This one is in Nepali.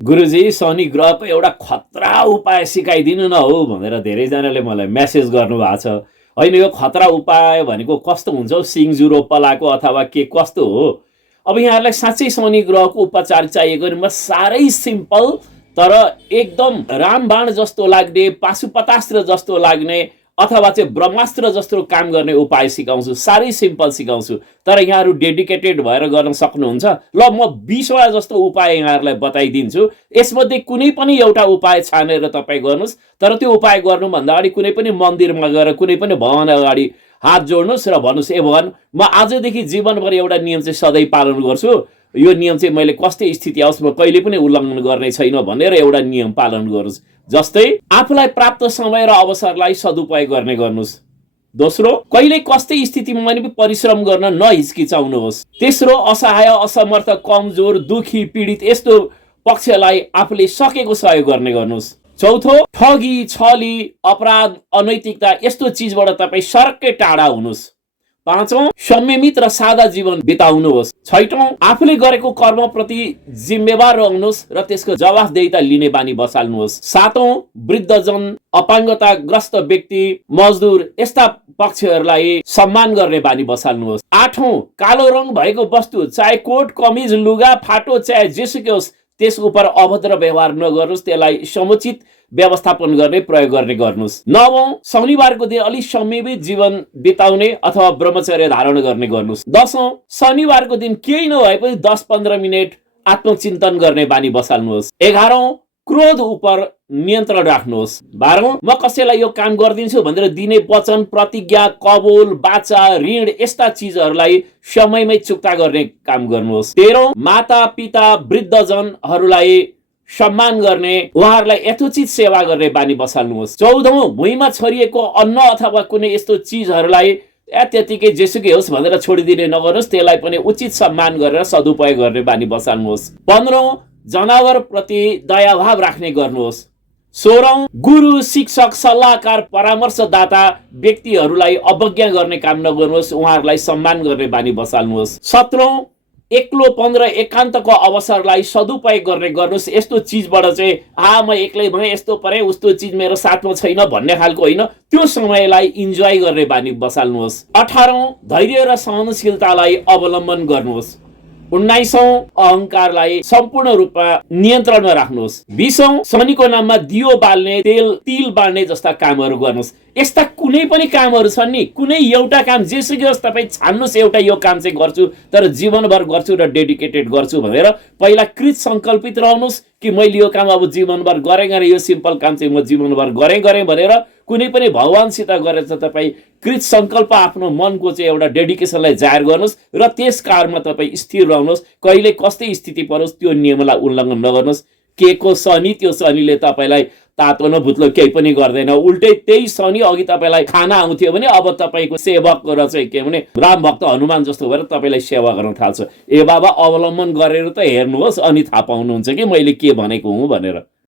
गुरुजी शनि ग्रहको एउटा खतरा उपाय सिकाइदिनु न हौ भनेर धेरैजनाले मलाई मेसेज गर्नुभएको छ। होइन यो खतरा उपाय भनेको कस्तो हुन्छ हौ, सिङजुरो पलाको अथवा के कस्तो हो? अब यहाँहरूलाई साँच्चै शनि ग्रहको उपचार चाहिएको भने म साह्रै सिम्पल तर एकदम रामबाण जस्तो लाग्ने, पाशुपतास्त्र जस्तो लाग्ने अथवा चाहिँ ब्रह्मास्त्र जस्तो काम गर्ने उपाय सिकाउँछु। साह्रै सिम्पल सिकाउँछु, तर यहाँहरू डेडिकेटेड भएर गर्न सक्नुहुन्छ। ल म 20वटा जस्तो उपाय यहाँहरूलाई बताइदिन्छु। यसमध्ये कुनै पनि एउटा उपाय छानेर तपाईँ गर्नुहोस्, तर त्यो उपाय गर्नुभन्दा अगाडि कुनै पनि मन्दिरमा गएर कुनै पनि भगवान अगाडि हात जोड्नुहोस् र भन्नुहोस्, ए भगवान, म आजदेखि जीवनभर एउटा नियम चाहिँ सधैँ पालन गर्छु। यो नियम चाहिँ मैले कस्तै स्थिति आओस् म कहिले पनि उल्लङ्घन गर्ने छैन भनेर एउटा नियम पालन गर्नुहोस्। जस्तै आफूलाई प्राप्त समय र अवसरलाई सदुपयोग गर्ने गर्नुहोस्। दोस्रो, कहिले कस्तै स्थितिमा पनि परिश्रम गर्न नहिचकिचाउनुहोस्। तेस्रो, असहाय, असमर्थ, कमजोर, दुखी, पीडित यस्तो पक्षलाई आफूले सकेको सहयोग गर्ने गर्नुहोस्। चौथो, ठगी, छली, अपराध, अनैतिकता यस्तो चिजबाट तपाईँ सर्कै टाढा हुनुहोस्। पाँचौं, संयमित र सादा जीवन बिताउनुहोस्। छैटौं, आफूले गरेको कर्मप्रति जिम्मेवार रहनुहोस् र त्यसको जवाफदेहिता लिने बानी बसाल्नुहोस्। सातौं, वृद्धजन, अपाङ्गताग्रस्त व्यक्ति, मजदुर यस्ता पक्षहरूलाई सम्मान गर्ने बानी बसाल्नुहोस्। आठौं, कालो रङ भएको वस्तु चाहे कोट, कमिज, लुगा, फाटो चाहे जेसुकै होस् त्यस उप अभद्र व्यवहार नगर्नुहोस्, त्यसलाई समुचित व्यवस्थापन गर्ने प्रयोग गर्ने गर्नुहोस्। नवौं, शनिबारको दिन अलिक संयमित जीवन बिताउने अथवा ब्रह्मचर्य धारण गर्ने गर्नुहोस्। दशौं, शनिबारको दिन केही नभए पनि 10-15 मिनट आत्मचिन्तन गर्ने बानी बसाल्नुहोस्। 11औं, क्रोध उप नियन्त्रण राख्नुहोस्। 12औं, म कसैलाई यो काम गरिदिन्छु भनेर दिने वचन, प्रतिज्ञा, कबुल, वाचा, ऋण यस्ता चिजहरूलाई समयमै चुक्ता गर्ने काम गर्नुहोस्। 13औं, माता पिता वृद्धजनहरूलाई सम्मान गर्ने, उहाँहरूलाई यथोचित सेवा गर्ने बानी बसाल्नुहोस्। 14औं, भुइँमा छरिएको अन्न अथवा कुनै यस्तो चिजहरूलाई त्यतिकै जेसुकै होस् भनेर छोडिदिने नगर्नुहोस्, त्यसलाई पनि उचित सम्मान गरेर सदुपयोग गर्ने बानी बसाल्नुहोस्। 15औं, जनावर प्रति दयाभाव राख्ने गर्नुहोस्। 16औं, गुरु, शिक्षक, सल्लाहकार, परामर्शदाता व्यक्तिहरूलाई अवज्ञा गर्ने काम नगर्नुहोस्, उहाँहरूलाई सम्मान गर्ने बानी बसाल्नुहोस्। 17औं, एक्लोपन र एकान्तको अवसरलाई सदुपयोग गर्ने गर्नुहोस्। यस्तो चिजबाट चाहिँ म एक्लै भएँ, यस्तो परे, उस्तो चिज मेरो साथमा छैन भन्ने खालको होइन, त्यो समयलाई इन्जोय गर्ने बानी बसाल्नुहोस्। 18औं, धैर्य र सहनशीलतालाई अवलम्बन गर्नुहोस्। 19औं, अहंकारलाई सम्पूर्ण रूपमा नियन्त्रणमा राख्नुहोस्। 20औं, शनिको नाममा दियो बाल्ने, तिल बाल्ने जस्ता कामहरू गर्नुहोस्। यस्ता कुनै पनि कामहरू छन् नि, कुनै एउटा काम जेसुकै होस् तपाईँ छान्नुहोस्, एउटा यो काम चाहिँ गर्छु तर जीवनभर गर्छु र डेडिकेटेड गर्छु भनेर पहिला कृत सङ्कल्पित रहनुहोस् कि मैले यो काम अब जीवनभर गरेँ, यो सिम्पल काम चाहिँ म जीवनभर गरेँ भनेर कुनै पनि भगवानसित गरेर चाहिँ तपाईँ कृत सङ्कल्प आफ्नो मनको चाहिँ एउटा डेडिकेसनलाई जाहेर गर्नुहोस् र त्यस कारमा तपाईँ स्थिर रहनुहोस्। कहिले कस्तै स्थिति परोस् त्यो नियमलाई उल्लङ्घन नगर्नुहोस्। के को शनि, त्यो शनिले तपाईँलाई तातो न भुत्लो केही पनि गर्दैन। उल्टै त्यही शनि अघि तपाईँलाई खाना आउँथ्यो भने अब तपाईँको सेवक र चाहिँ के भने राम भक्त हनुमान जस्तो भएर तपाईँलाई सेवा गर्न थाल्छ। ए बाबा, अवलम्बन गरेर त हेर्नुहोस् अनि थाहा पाउनुहुन्छ कि मैले के भनेको हुँ भनेर।